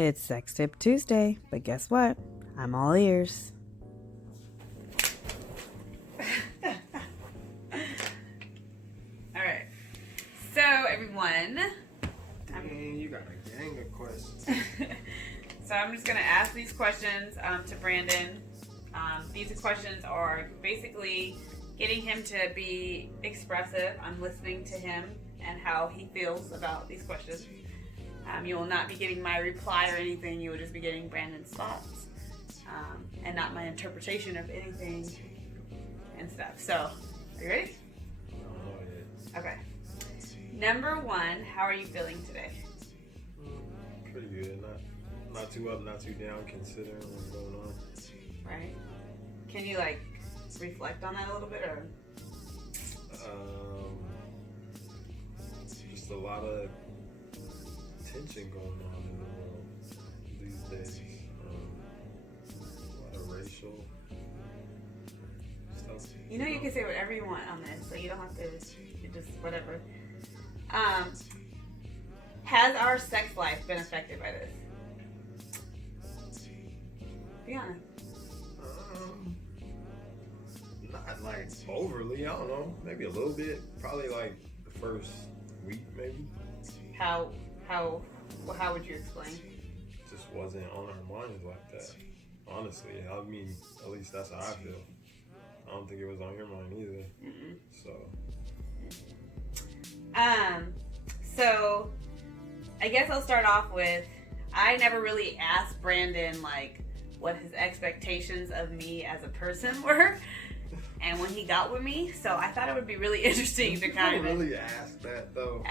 It's Sex Tip Tuesday, but guess what? I'm all ears. Alright. So, everyone. Man, you got a gang of questions. So, I'm just going to ask these questions to Brandon. These questions are basically getting him to be expressive. I'm listening to him and how he feels about these questions. You will not be getting my reply or anything. You will just be getting Brandon's thoughts and not my interpretation of anything and stuff. So, are you ready? Okay. Number one, how are you feeling today? Pretty good. Not too up, not too down, considering what's going on. Right. Can you reflect on that a little bit, or? Just a lot of tension going on in the world these days. A lot of racial stuff. You can say whatever you want on this, so you don't have to just whatever. Has our sex life been affected by this? Be honest. Not overly. I don't know. Maybe a little bit. Probably the first week, maybe. How would you explain? Just wasn't on our minds like that. Honestly, I mean, at least that's how I feel. I don't think it was on your mind either. Mm-mm. So. So I guess I'll start off with, I never really asked Brandon what his expectations of me as a person were, and when he got with me, so I thought it would be really interesting to kind of really ask that though.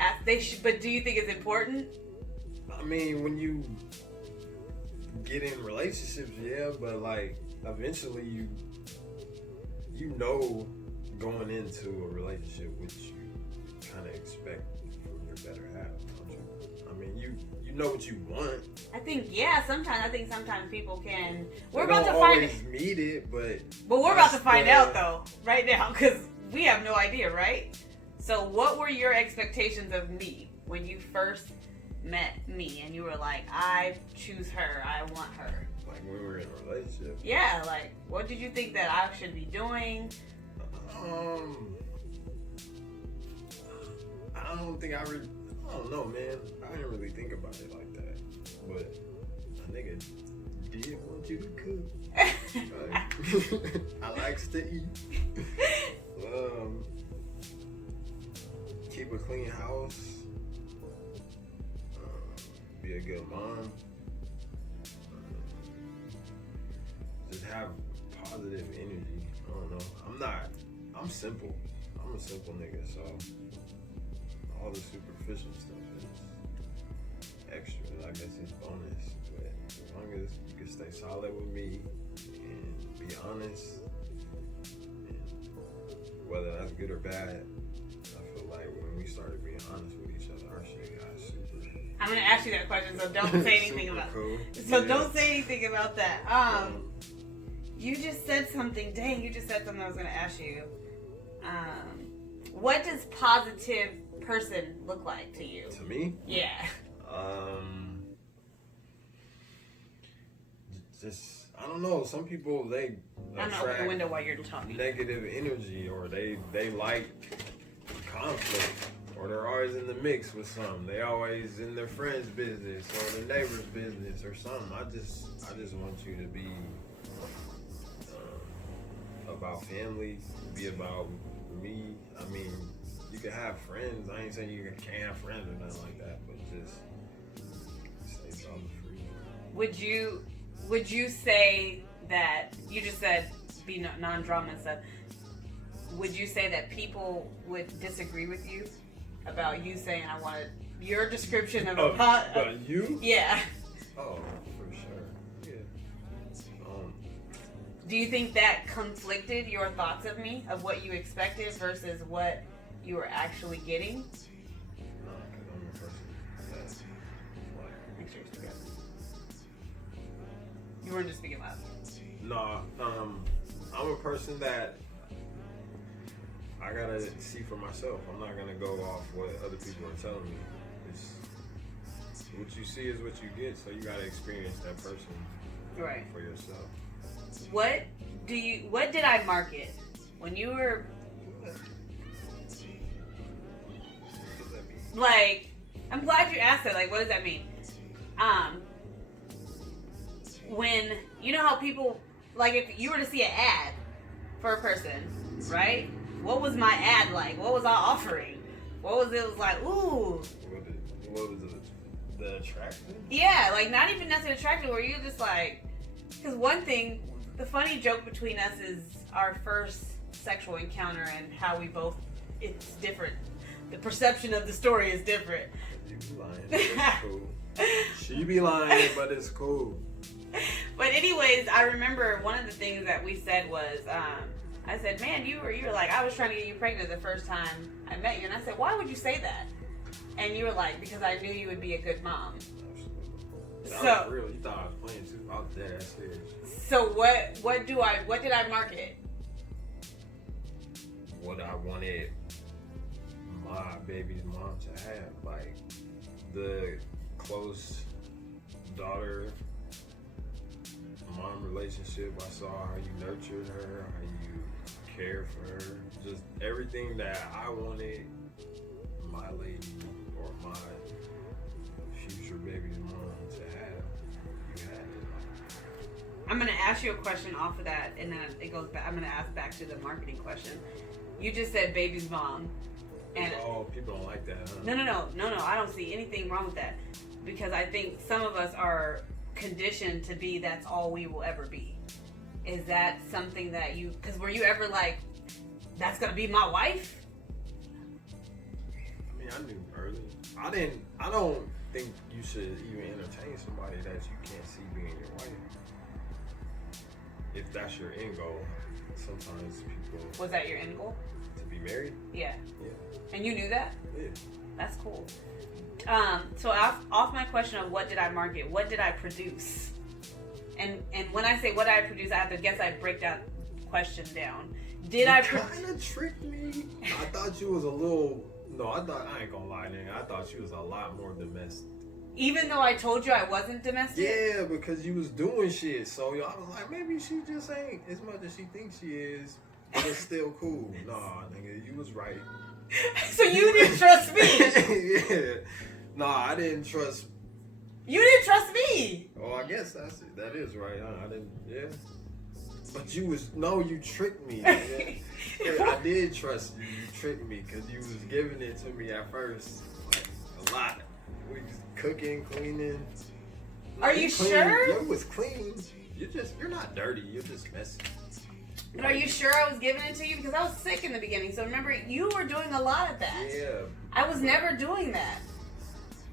But do you think it's important? I mean, when you get in relationships, yeah, but eventually you know going into a relationship what you kind of expect from your better half, don't you? I mean, you know what you want. I think sometimes people can. We're about to find it. Meet it, but we're about to find out though right now, because we have no idea, right? So, what were your expectations of me when you first met me, and you were like, "I choose her. I want her." Like when we were in a relationship. Yeah, what did you think that I should be doing? I don't know, man. I didn't really think about it like that. But a nigga did want you to cook. I likes to eat. Keep a clean house. Be a good mom. Just have positive energy. I don't know. I'm simple. I'm a simple nigga, so all the superficial stuff is extra. I guess it's bonus. But as long as you can stay solid with me and be honest, and whether that's good or bad, I feel like when we started being honest with each other, our shit got super. I'm gonna ask you that question, so don't say anything about cool. So don't say anything about that. You just said something. Dang, you just said something I was gonna ask you. What does positive person look like to you? To me? Yeah. Just I don't know. Some people they I'm not open the window while you're talking. Negative energy, or they like conflict, or they're always in the mix with something. They always in their friend's business or their neighbor's business or something. I just want you to be about family, be about me. I mean, you can have friends. I ain't saying you can't have friends or nothing like that, but just stay solid free. Would you say that you just said be non-drama and stuff? Would you say that people would disagree with you about you saying I wanted your description of a pot? You? Yeah. Oh, for sure. Yeah. Do you think that conflicted your thoughts of me, of what you expected versus what you were actually getting? No, because I'm a person that's Make sure you still got it. You weren't just speaking loud. No, I'm a person that I gotta see for myself. I'm not gonna go off what other people are telling me. It's what you see is what you get. So you gotta experience that person Right. for yourself. What did I market when you were like? I'm glad you asked that. Like, what does that mean? When you know how people like if you were to see an ad for a person, right? What was my ad like? What was I offering? What was it? It was like, ooh. What was the attraction? Yeah, like not even necessarily attractive. Where you're just like, because one thing, the funny joke between us is our first sexual encounter and how we both. It's different. The perception of the story is different. You be lying, but it's cool. She be lying, but it's cool. But anyways, I remember one of the things that we said was, I said, man, you were like, I was trying to get you pregnant the first time I met you. And I said, why would you say that? And you were like, because I knew you would be a good mom. That So was real. You thought I was playing too. I was dead ass serious. So what did I market? What I wanted my baby's mom to have, like the close daughter mom relationship. I saw how you nurtured her, how you cared for her, just everything that I wanted my lady or my future baby's mom to have. You had it. I'm gonna ask you a question off of that, and then it goes back. I'm gonna ask back to the marketing question. You just said baby's mom, and Oh, people don't like that, huh? no. I don't see anything wrong with that because I think some of us are conditioned to be that's all we will ever be. Is that something that you? Because were you ever like, that's gonna be my wife? I mean, I knew early. I don't think you should even entertain somebody that you can't see being your wife. If that's your end goal, sometimes people Was that your end goal? to be married. Yeah. Yeah. And you knew that? Yeah. That's cool. So off my question of what did I market, what did I produce? And when I say what did I produce, I have to guess I break that question down. Did I kind of tricked me? I thought you was a little. No, I ain't gonna lie, nigga. I thought you was a lot more domestic. Even though I told you I wasn't domestic? Yeah, because you was doing shit. So I was like, maybe she just ain't as much as she thinks she is, but it's still cool. Nah, nigga, you was right. So you didn't trust me? Yeah. Nah, I didn't trust. You didn't trust me? Oh, I guess that is right, huh? I didn't. Yeah. But you tricked me. Yeah. I did trust you. You tricked me because you was giving it to me at first, like a lot. We was cooking, cleaning. Are you clean. sure? You was clean. You're not dirty. You're just messy. But are you sure I was giving it to you? Because I was sick in the beginning. So remember, you were doing a lot of that. Yeah. I was never doing that.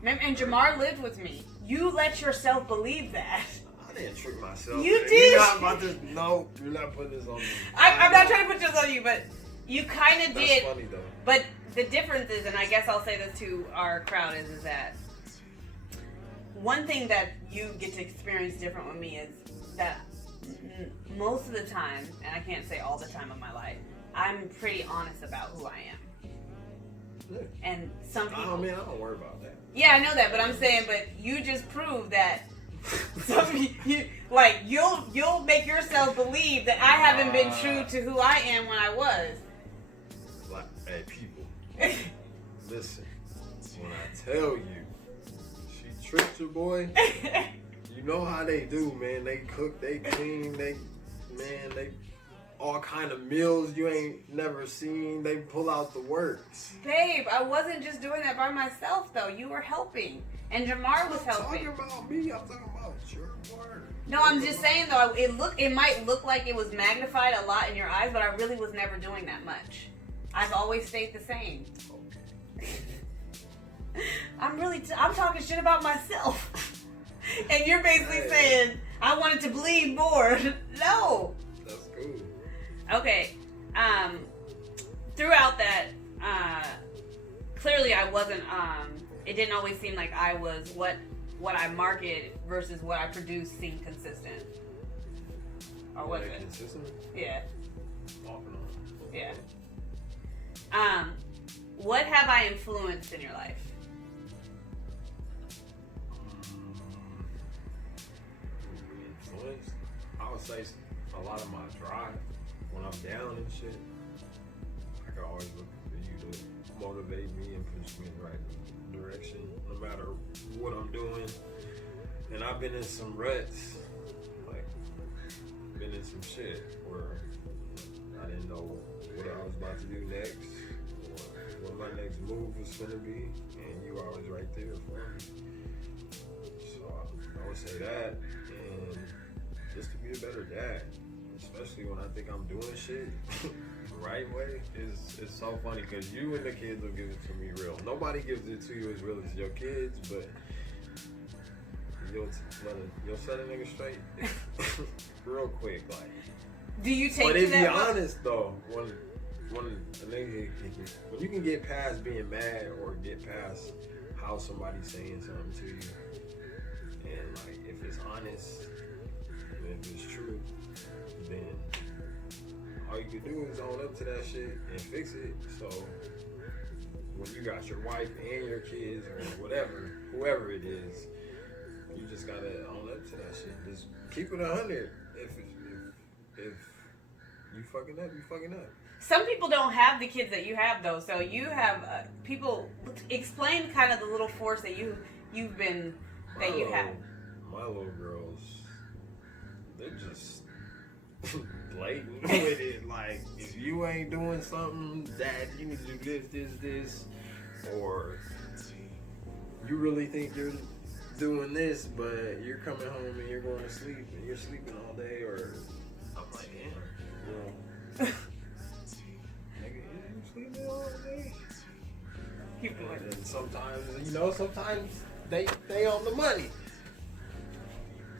And Jamar lived with me. You let yourself believe that. I didn't trick myself. You man. did. You're not about to. No, you're not putting this on me. I'm not trying to put this on you, but you kind of did. That's funny though. But the difference is, and I guess I'll say this to our crowd, is that one thing that you get to experience different with me is that most of the time, and I can't say all the time of my life, I'm pretty honest about who I am. Yeah. And some people... Oh man, I don't worry about that. Yeah, I know that, but I'm saying, but you just proved that you'll make yourself believe that I haven't been true to who I am when I was. Like, hey, people, listen. When I tell you, she tricked your boy. You know how they do, man. They cook, they clean, they all kind of meals you ain't never seen. They pull out the works. Babe, I wasn't just doing that by myself though. You were helping, and Jamar was helping. I'm talking about me. I'm talking about your work. No, I'm just saying though. It might look like it was magnified a lot in your eyes, but I really was never doing that much. I've always stayed the same. Okay. I'm talking shit about myself, and you're basically saying I wanted to bleed more. No. That's cool. Okay. Throughout that, clearly I wasn't. It didn't always seem like I was what I marketed versus what I produced seemed consistent. Or was it? Consistent? Yeah. Off and on. Yeah. What have I influenced in your life? say a lot of my drive when I'm down and shit. I can always look for you to motivate me and push me in the right direction, no matter what I'm doing. And I've been in some ruts, like been in some shit where I didn't know what I was about to do next or what my next move was gonna be, and you were always right there for me. So I would say that, and just to be a better dad, especially when I think I'm doing shit the right way. It's so funny because you and the kids will give it to me real. Nobody gives it to you as real as your kids, but you'll set a nigga straight real quick. Like, do you take but to to be that? honest though, when a nigga, when you can get past being mad or get past how somebody's saying something to you, and like if it's honest and if it's true, then all you can do is own up to that shit and fix it. So when you got your wife and your kids or whatever, whoever it is, you just gotta own up to that shit. Just keep it 100. If you fucking up, you fucking up. Some people don't have the kids that you have, though. So you have people. Explain kind of the little force that you've been that you have. My little girls, they're just blatant with it. Like, if you ain't doing something, Dad, you need to do this, or you really think you're doing this, but you're coming home and you're going to sleep and you're sleeping all day, or I'm like, damn, nigga, you sleeping all day? Keep going. And sometimes they on the money.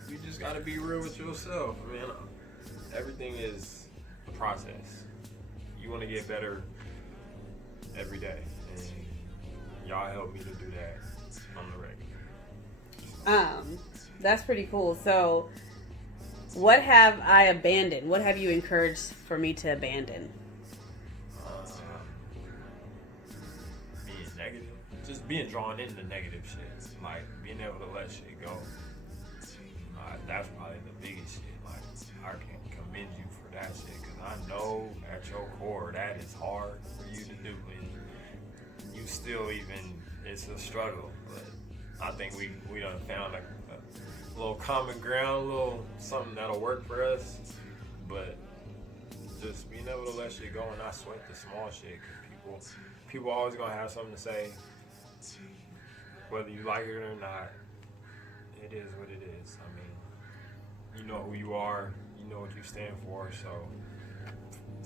You just gotta be real with yourself, man. Everything is a process. You want to get better every day, and y'all help me to do that on the regular. That's pretty cool. So, what have I abandoned? What have you encouraged for me to abandon? Being negative, just being drawn into negative shit, like being able to let shit go. That's probably the biggest shit. Like, I can commend you for that shit, because I know at your core that is hard for you to do, and you still it's a struggle. But I think we done found a little common ground, a little something that'll work for us. But just being able to let shit go and not sweat the small shit, because people always gonna have something to say, whether you like it or not. It is what it is. I mean, you know who you are, you know what you stand for, so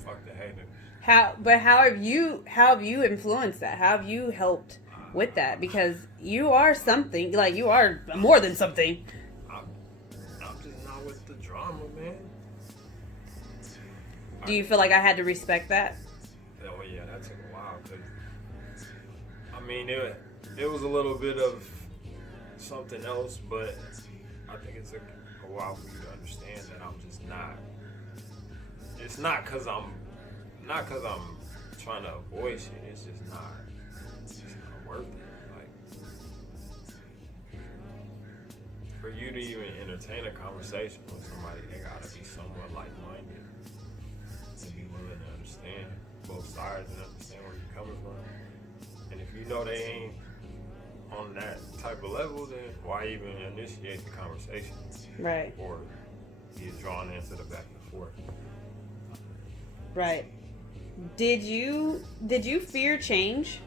fuck the haters. How have you influenced that? How have you helped with that? Because you are something, like you are more than something. I'm just not with the drama, man. Do you feel like I had to respect that? Oh yeah, that took a while, cause I mean it was a little bit of something else, but I think it took a while for you to understand that I'm just not. It's not cause I'm trying to avoid shit. It's just not worth it. Like, for you to even entertain a conversation with somebody, they gotta be somewhat like-minded and be willing to understand both sides and understand where you're coming from. And if you know they ain't on that type of level, then why even initiate the conversation? Right. Or get drawn into the back and forth. Right. Did you fear change?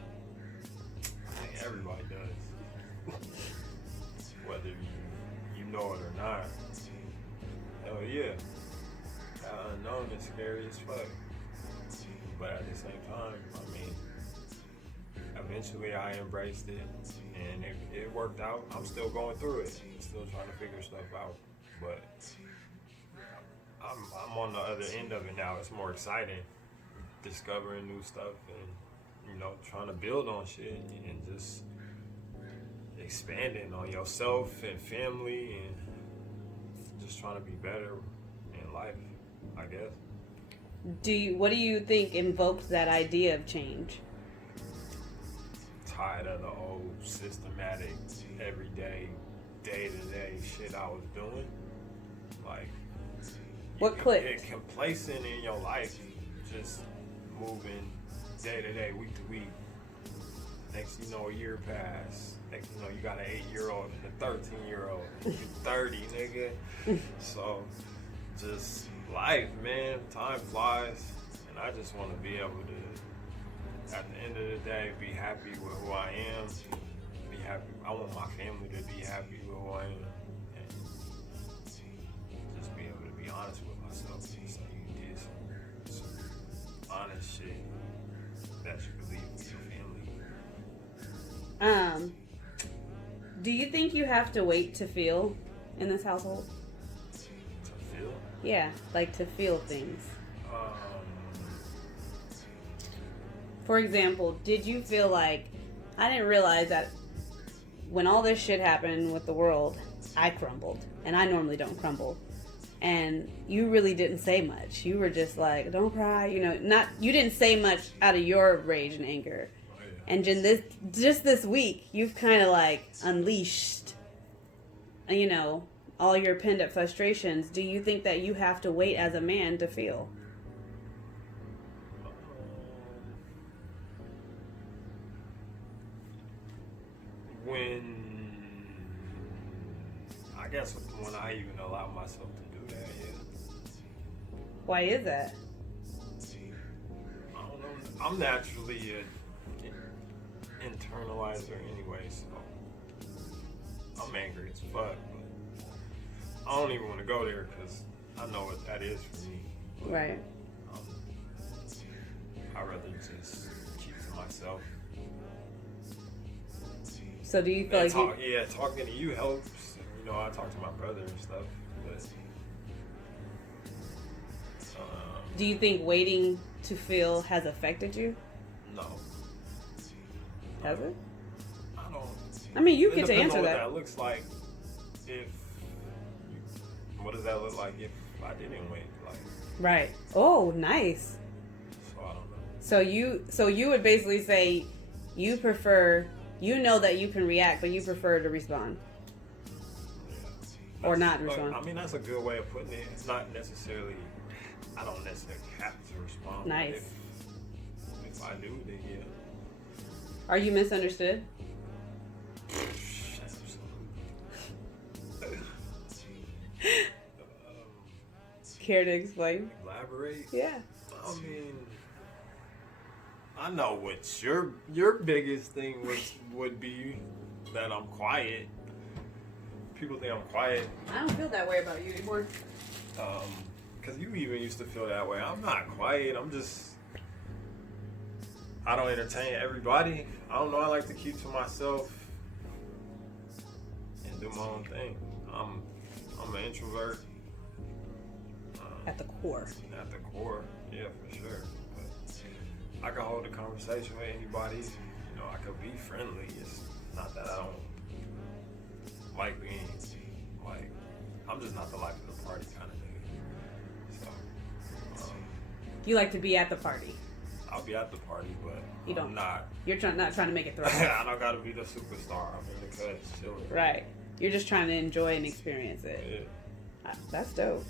I think everybody does. Whether you know it or not. Hell yeah. Unknown is scary as fuck. But at the same time, I mean, eventually I embraced it, and it worked out. I'm still going through it. I'm still trying to figure stuff out. But I'm on the other end of it now. It's more exciting, discovering new stuff and, trying to build on shit and just expanding on yourself and family and just trying to be better in life, I guess. What do you think invoked that idea of change? Tired of the old systematic, everyday, day-to-day shit I was doing. Like, What you clicked? get complacent in your life, just moving day to day, week to week. Next you know, a year passed. Next you know, you got an 8-year-old and a 13-year-old. You're 30, nigga. So, just life, man. Time flies. And I just want to be able to, at the end of the day, be happy with who I am. Be happy. I want my family to be happy with who I am. And just be able to be honest with myself. And say you did some honest shit that you believe with your family. Do you think you have to wait to feel in this household? To feel? Yeah, like to feel things. For example, did you feel like, I didn't realize that when all this shit happened with the world, I crumbled. And I normally don't crumble. And you really didn't say much. You were just like, don't cry. You know, you didn't say much out of your rage and anger. Oh, yeah. And just this week, you've kind of like unleashed, you know, all your pent up frustrations. Do you think that you have to wait as a man to feel? When I even allow myself to do that, yeah. Why is that? I don't know. I'm naturally an internalizer anyway, so I'm angry as fuck. But I don't even want to go there because I know what that is for me. But, right. I'd rather just keep to myself. So do you feel like talking to you helps. You know, I talk to my brother and stuff, but do you think waiting to feel has affected you? No. Has it? I don't. I mean, you it get to depends answer on that. What that looks like. What does that look like if I didn't wait? Like. Right. Oh, nice. So I don't know. So you would basically say you prefer, you know that you can react, but you prefer to respond. Or not respond. I mean, that's a good way of putting it. It's not necessarily, I don't necessarily have to respond. Nice. If I do, then yeah. Are you misunderstood? Care to explain? Elaborate? Yeah. I mean, I know what your biggest thing would be, that I'm quiet. People think I'm quiet. I don't feel that way about you anymore. Because you even used to feel that way. I'm not quiet. I don't entertain everybody. I don't know. I like to keep to myself and do my own thing. I'm an introvert. At the core. At the core, yeah, for sure. But I can hold a conversation with anybody. You know, I could be friendly. It's not that I don't like being, like, I'm just not the life of the party kind of nigga. So, you like to be at the party. I'll be at the party, but you don't. I'm not. You're not trying to make it through. I don't gotta be the superstar. I'm in the cut, chilling. Right. You're just trying to enjoy and experience it. Yeah. That's dope.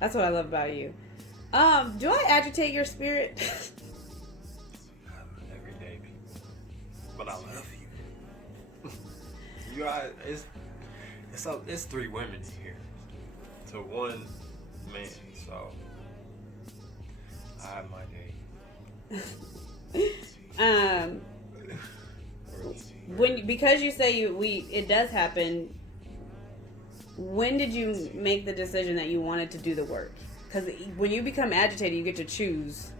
That's what I love about you. Do I agitate your spirit? Everyday people, but I love you. It's 3 women here to 1 man, so I have my day. Because you say it does happen. When did you make the decision that you wanted to do the work? Because when you become agitated, you get to choose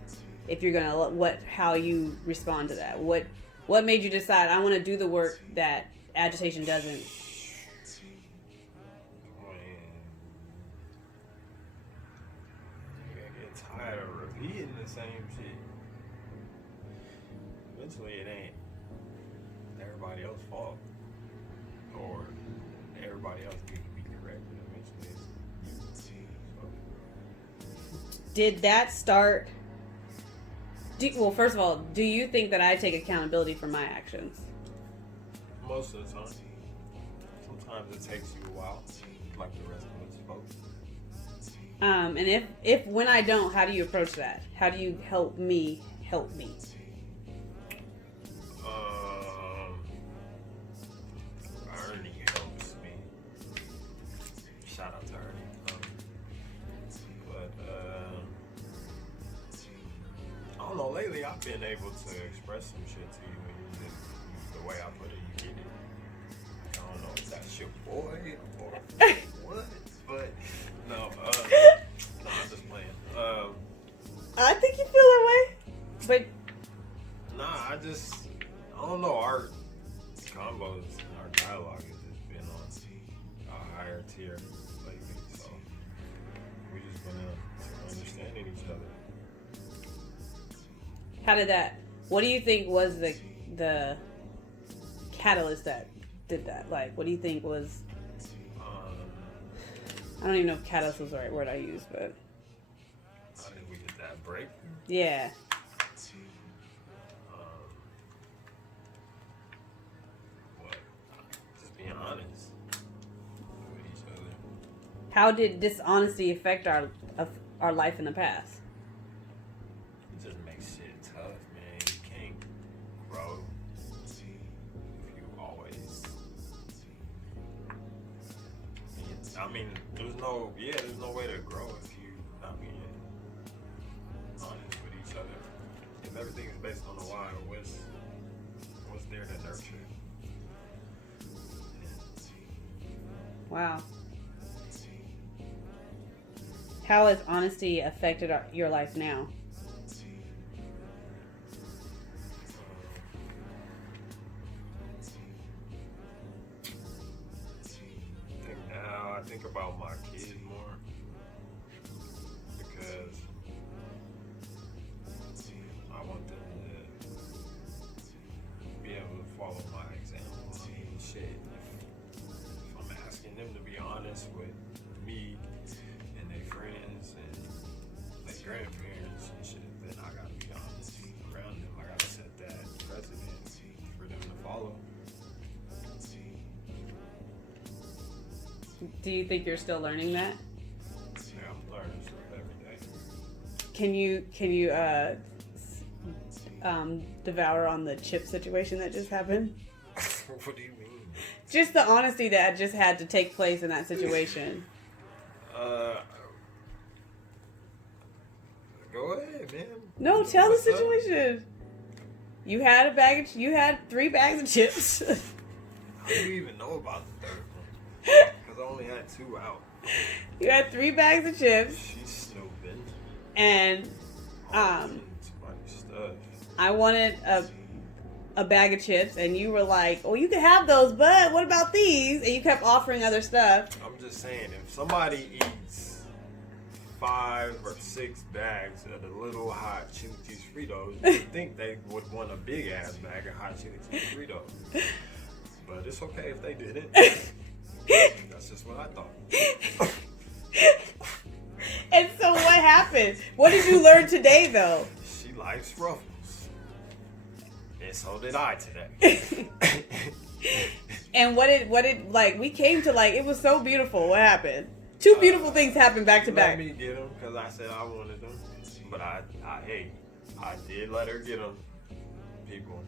if you're gonna how you respond to that. What made you decide I want to do the work that agitation doesn't? I get tired of repeating the same shit. Eventually, it ain't everybody else's fault, or everybody else needs to be corrected. Eventually, Did that start? Well, first of all, do you think that I take accountability for my actions? Most of the time. Sometimes it takes you a while, like the rest of us folks. And if when I don't, how do you approach that? How do you help me help me? Ernie helps me. Shout out to Ernie. I don't know. Lately, I've been able to express some shit to you, and you just the way I put it, you get it. I don't know if that's your boy or what, but no. No, I'm just playing. I think you feel that way, but Nah, I don't know. Our combos, our dialogue has just been on a higher tier lately, so we just been understanding each other. how did that? What do you think was the catalyst that did that? Like, what do you think was? I don't even know if catalyst was the right word I used, but I think we did that break. yeah. What? Just being honest with each other. How did dishonesty affect our life in the past? It just makes shit tough, man. You can't grow if you always. I mean, there's no way to grow if you not being honest with each other. If everything is based on the why, what's there to nurture? Wow. How has honesty affected your life now? I think about my kids more because I want them to be able to follow my example. I mean, shit, if I'm asking them to be honest with me and their friends and their grandparents and shit, then I gotta be honest around them. I gotta set that precedent for them to follow. Do you think you're still learning that? Yeah, I'm learning stuff every day. Can you devour on the chip situation that just happened? What do you mean? Just the honesty that just had to take place in that situation. Go ahead, man. No, tell the What's up? situation. You had 3 bags of chips. How do you even know about the third one? Because I only had 2 out. You had 3 bags of chips, She's snooping. and Somebody's stuff. I wanted a bag of chips, and you were like, "Oh, you can have those, but what about these?" And you kept offering other stuff. I'm just saying, if somebody eats 5 or 6 bags of the little hot chili cheese Fritos, you'd think they would want a big ass bag of hot chili cheese Fritos. But it's okay if they didn't. That's just what I thought. And so what happened? What did you learn today, though? She likes Ruffles. And so did I today. And what did like we came to like it was so beautiful. What happened? 2 beautiful things happened back to Let back. me get them because I said I wanted them. But I did let her get them, people.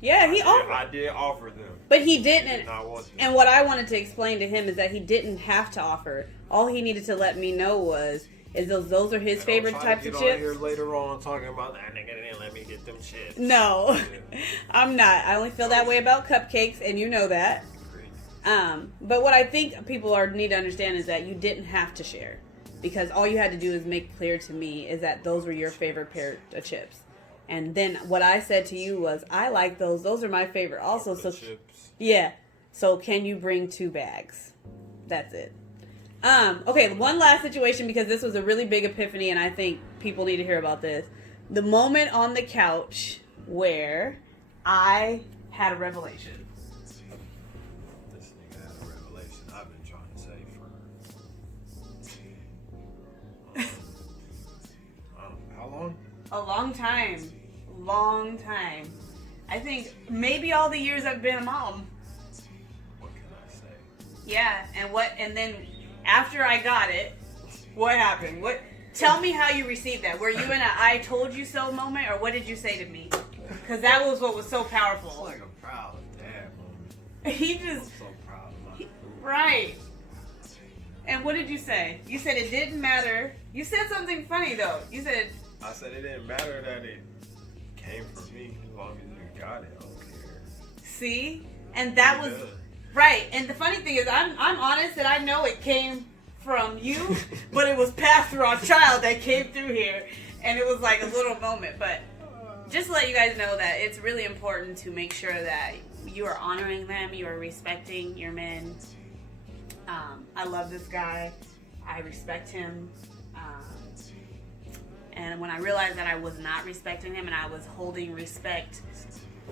Yeah, he offered. I did offer them. But he She didn't. did not want them. And what I wanted to explain to him is that he didn't have to offer. All he needed to let me know is those are his favorite types of Get on here chips. later on talking about that nigga didn't let me get them chips. No, Yeah. I'm not. I only feel that way about cupcakes, and you know that. Agreed. But what I think people need to understand is that you didn't have to share, because all you had to do is make clear to me is that those were your favorite pair of chips. And then what I said to you was, I like those. Those are my favorite also. The So chips. yeah. So can you bring 2 bags? That's it. Okay, one last situation, because this was a really big epiphany and I think people need to hear about this. The moment on the couch where I had a revelation. This nigga had a revelation I've been trying to say for how long? A long time. Long time. I think maybe all the years I've been a mom. What can I say? Yeah, and then after I got it, What happened? What? Tell me how you received that. Were you in a "I told you so" moment, or what did you say to me? Because that was what was so It's powerful. like a proud dad moment. He I'm just so proud of my right. And what did you say? You said it didn't matter. You said something funny though. You said, I said it didn't matter that it came from me as long as you got it. I don't care. "See," and that was Yeah. right. And the funny thing is, I'm honest that I know it came from you, but it was passed through our child that came through here, and it was like a little moment. But just to let you guys know that it's really important to make sure that you are honoring them, you are respecting your men. I love this guy. I respect him. And when I realized that I was not respecting him and I was holding respect,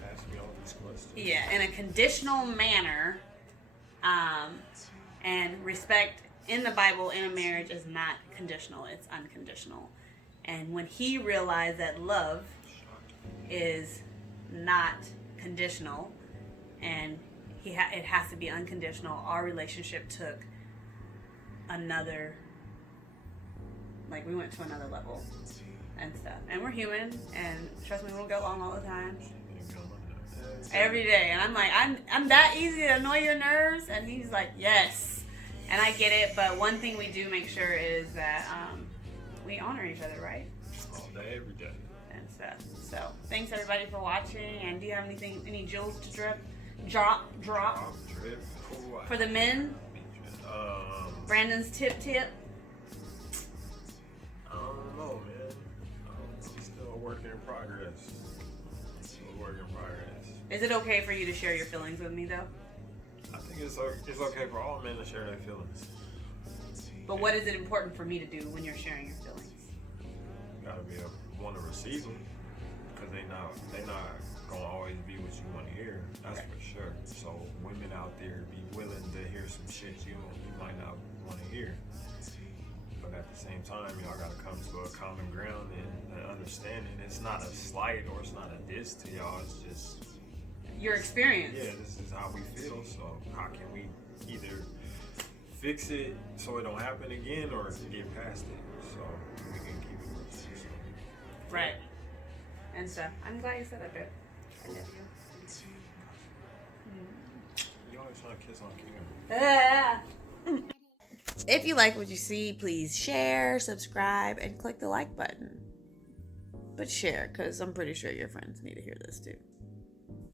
Ask me all these questions. yeah, in a conditional manner, and respect in the Bible in a marriage is not conditional, it's unconditional. And when he realized that love is not conditional and it has to be unconditional, our relationship took another, like we went to another level and stuff. And we're human, and trust me, we don't get along all the time. Every day. And I'm like, I'm that easy to annoy your nerves? And he's like, yes. And I get it, but one thing we do make sure is that we honor each other, right? All day, every day. And stuff. So thanks everybody for watching. And do you have any jewels to drop Drip. Ooh, for the men? Brandon's tip. I don't know, man. I'm still a work in progress. Is it okay for you to share your feelings with me though? I think it's okay for all men to share their feelings. But what is it important for me to do when you're sharing your feelings? You gotta be able to want to receive them, because they not gonna always be what you want to hear. That's for sure. So women out there, be willing to hear some shit you might not want to hear. But at the same time, y'all gotta come to a common ground and an understanding. It's not a slight or it's not a diss to y'all. It's just Your experience. yeah, this is how we feel. So how can we either fix it so it don't happen again, or get past it so we can keep it moving. So, Right. And stuff. I'm glad you said that, babe. I love you always trying to kiss on camera. you. If you like what you see, please share, subscribe, and click the like button. But share, because I'm pretty sure your friends need to hear this too.